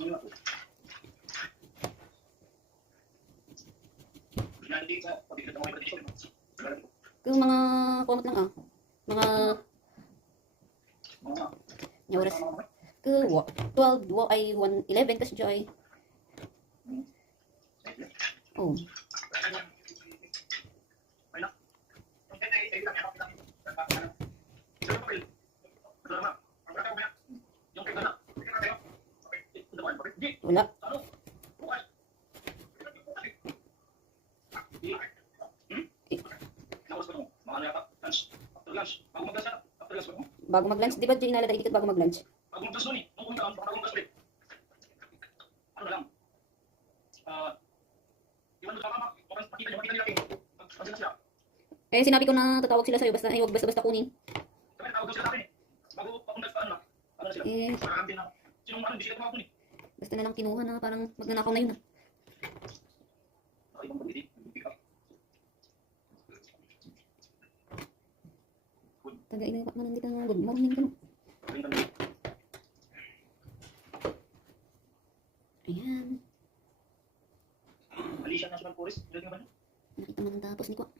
Kung mga kumot lang mga nya oras ke 12 ay 1:11 kasi joy. Oh. Wala. Bago mag-lunch, di ba Jay nalada ikit bago mag-lunch? Eh sinabi ko na tatawag sila sa'yo, basta huwag basta-basta kunin. Eh, basta na lang kinuha na parang magnanakaw na yun Taga-inay pa man nandito nga, good morning ka no. Ayan. Malaysia National Forest, dito nga ba? Nakita man ang tapos ni ko.